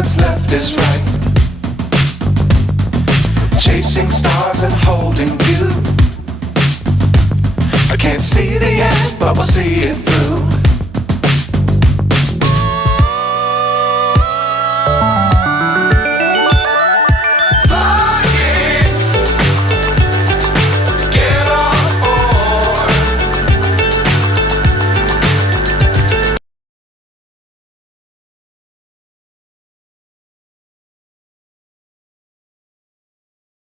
what's left is right. Chasing stars and holding you. I can't see the end, but we'll see it through.